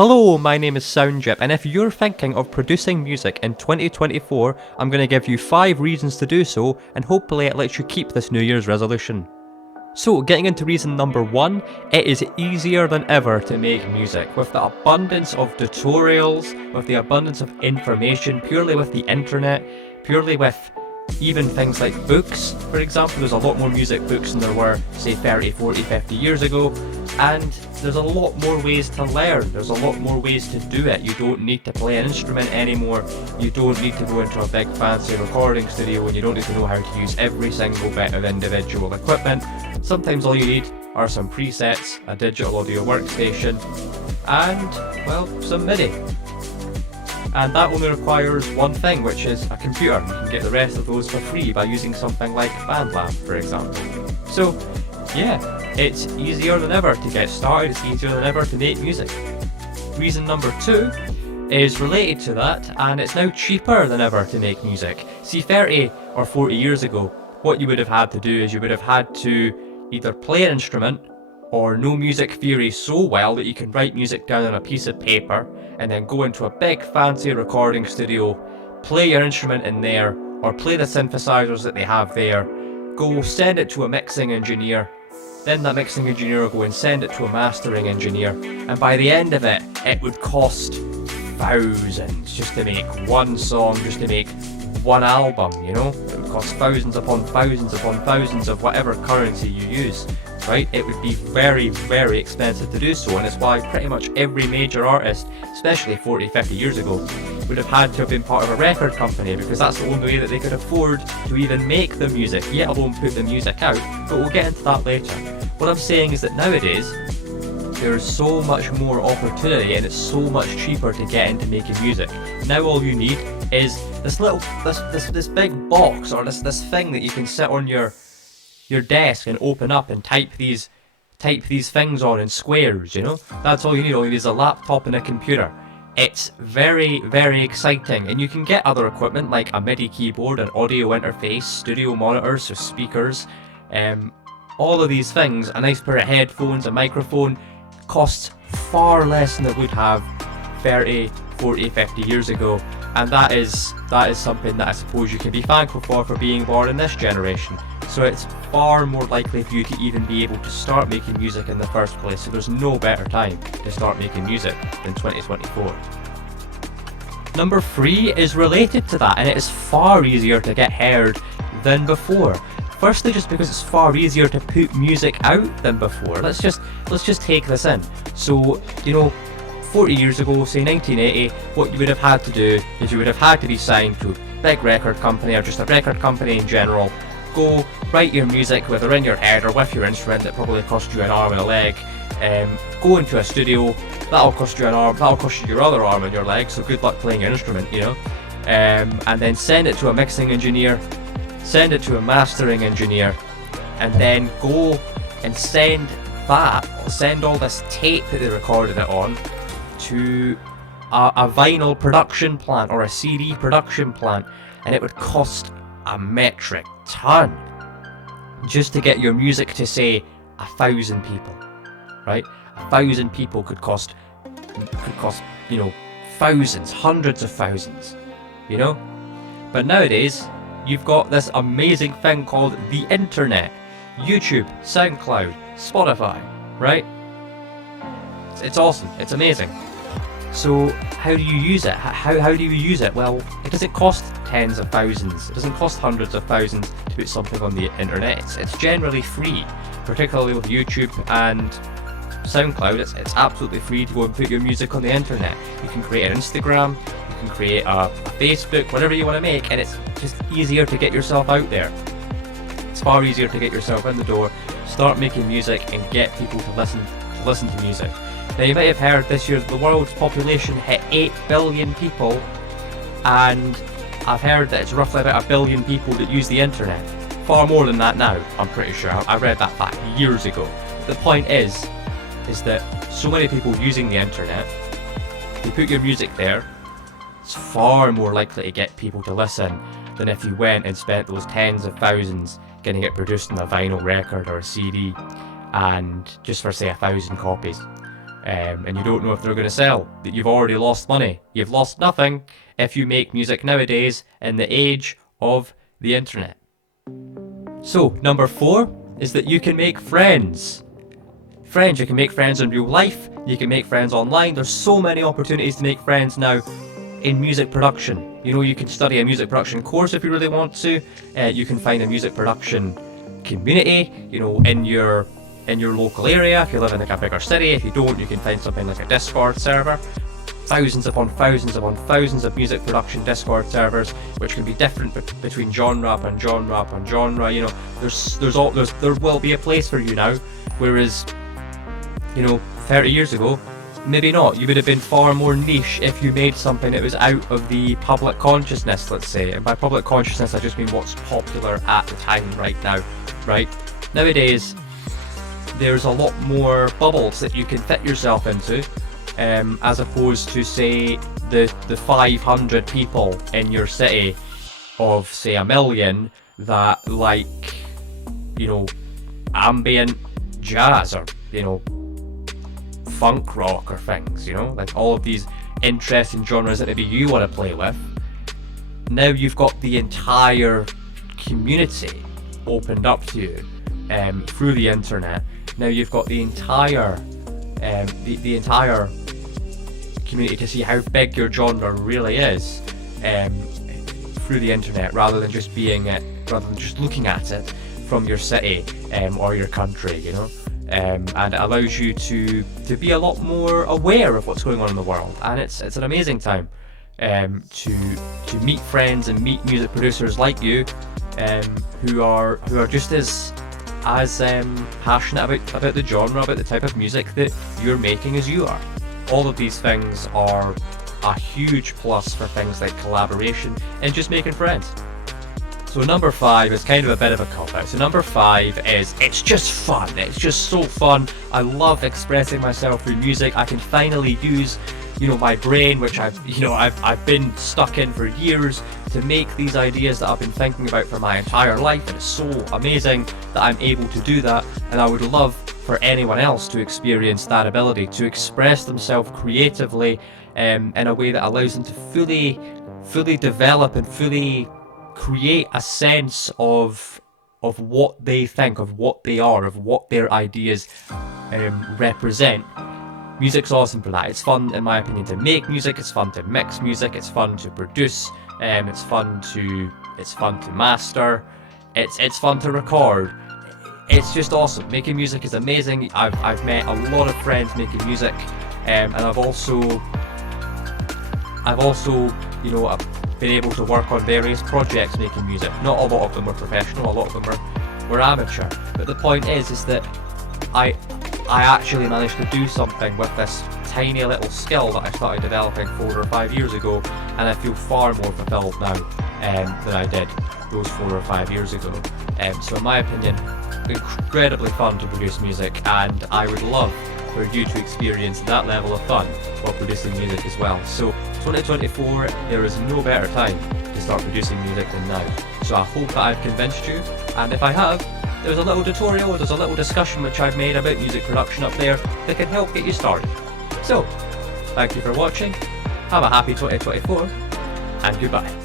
Hello, my name is Soundjip, and if you're thinking of producing music in 2024, I'm going to give you 5 reasons to do so, and hopefully it lets you keep this New Year's resolution. So, getting into reason number 1, it is easier than ever to make music. With the abundance of tutorials, with the abundance of information, purely with the internet, purely with even things like books, for example. There's a lot more music books than there were, say, 30, 40, 50 years ago, and there's a lot more ways to learn. There's a lot more ways to do it. You don't need to play an instrument anymore. You don't need to go into a big fancy recording studio, and you don't need to know how to use every single bit of individual equipment. Sometimes all you need are some presets, a digital audio workstation, and, well, some MIDI. And that only requires one thing, which is a computer. You can get the rest of those for free by using something like BandLab, for example. So, yeah, it's easier than ever to get started, it's easier than ever to make music. Reason number 2 is related to that, and it's now cheaper than ever to make music. See, 30 or 40 years ago, what you would have had to do is you would have had to either play an instrument or know music theory so well that you can write music down on a piece of paper and then go into a big fancy recording studio, play your instrument in there, or play the synthesizers that they have there, go send it to a mixing engineer, then that mixing engineer will go and send it to a mastering engineer, and by the end of it, it would cost thousands just to make one song, just to make one album, you know? It would cost thousands upon thousands of whatever currency you use. Right? It would be very, very expensive to do so, and it's why pretty much every major artist, especially 40, 50 years ago, would have had to have been part of a record company, because that's the only way that they could afford to even make the music, let alone put the music out. But we'll get into that later. What I'm saying is that nowadays, there's so much more opportunity and it's so much cheaper to get into making music. Now all you need is this big box, or this thing that you can sit on your desk and open up and type these things on in squares, you know? That's all you need. All you need is a laptop and a computer. It's very, very exciting, and you can get other equipment like a MIDI keyboard, an audio interface, studio monitors, so speakers, all of these things, a nice pair of headphones, a microphone, costs far less than it would have 30, 40, 50 years ago, and that is something that I suppose you can be thankful for being born in this generation. So it's far more likely for you to even be able to start making music in the first place, so there's no better time to start making music than 2024. Number 3 is related to that, and it is far easier to get heard than before. Firstly, just because it's far easier to put music out than before. Let's just take this in. So, you know, 40 years ago, say 1980, what you would have had to do is you would have had to be signed to a big record company, or just a record company in general. Go write your music, whether in your head or with your instrument that probably cost you an arm and a leg. Go into a studio, that'll cost you an arm, that'll cost you your other arm and your leg, so good luck playing your instrument, you know. And then send it to a mixing engineer, send it to a mastering engineer, and then go and send all this tape that they recorded it on to a vinyl production plant or a CD production plant, and it would cost a metric ton just to get your music to, say, 1,000 people, right? 1,000 people could cost, you know, thousands, hundreds of thousands, you know? But nowadays, you've got this amazing thing called the internet. YouTube, Soundcloud, Spotify, right? It's awesome, it's amazing. So how do you use it? How do you use it? Well, it doesn't cost tens of thousands. It doesn't cost hundreds of thousands to put something on the internet. It's generally free, particularly with YouTube and SoundCloud. It's absolutely free to go and put your music on the internet. You can create an Instagram, you can create a Facebook, whatever you want to make, and it's just easier to get yourself out there. It's far easier to get yourself in the door, start making music, and get people to listen to music. Now, you might have heard this year the world's population hit 8 billion people, and I've heard that it's roughly about 1 billion people that use the internet. Far more than that now, I'm pretty sure. I read that fact years ago. The point is that so many people using the internet, you put your music there, it's far more likely to get people to listen than if you went and spent those tens of thousands getting it produced on a vinyl record or a CD, and just for, say, 1,000 copies. and you don't know if they're going to sell, that you've already lost money. You've lost nothing if you make music nowadays in the age of the internet. So, number 4 is that you can make friends. You can make friends in real life, you can make friends online. There's so many opportunities to make friends now in music production. You know, you can study a music production course if you really want to. You can find a music production community, you know, in your local area if you live in like a bigger city. If you don't, you can find something like a Discord server. Thousands upon thousands upon thousands of music production Discord servers, which can be different between genre upon genre upon genre. You know, there will be a place for you now, whereas, you know, 30 years ago, maybe not. You would have been far more niche if you made something that was out of the public consciousness, let's say. And by public consciousness, I just mean what's popular at the time right now, right? Nowadays, there's a lot more bubbles that you can fit yourself into, as opposed to, say, the 500 people in your city of, say, 1 million that like, you know, ambient jazz or, you know, funk rock or things, you know, like all of these interesting genres that maybe you want to play with. Now you've got the entire community opened up to you through the internet. Now you've got the entire the entire community to see how big your genre really is through the internet, rather than just looking at it from your city or your country, you know. And it allows you to be a lot more aware of what's going on in the world, and it's an amazing time to meet friends and meet music producers like you, who are just as passionate about the genre, about the type of music that you're making as you are. All of these things are a huge plus for things like collaboration and just making friends. So number 5 is kind of a bit of a cop-out. So number 5 is, it's just fun. It's just so fun. I love expressing myself through music. I can finally use, you know, my brain, which I've been stuck in for years, to make these ideas that I've been thinking about for my entire life. And it's so amazing that I'm able to do that. And I would love for anyone else to experience that ability to express themselves creatively in a way that allows them to fully develop and fully create a sense of what they think, of what they are, of what their ideas represent. Music's awesome for that. It's fun, in my opinion, to make music. It's fun to mix music. It's fun to produce. It's fun to master. It's fun to record. It's just awesome. Making music is amazing. I've met a lot of friends making music, and I've also you know, been able to work on various projects making music. Not a lot of them were professional, a lot of them were amateur. But the point is that I actually managed to do something with this tiny little skill that I started developing 4 or 5 years ago, and I feel far more fulfilled now than I did those 4 or 5 years ago. So in my opinion, incredibly fun to produce music, and I would love for you to experience that level of fun while producing music as well. So 2024, there is no better time to start producing music than now. So I hope that I've convinced you, and if I have, there's a little tutorial, there's a little discussion which I've made about music production up there that can help get you started. So, thank you for watching, have a happy 2024, and goodbye.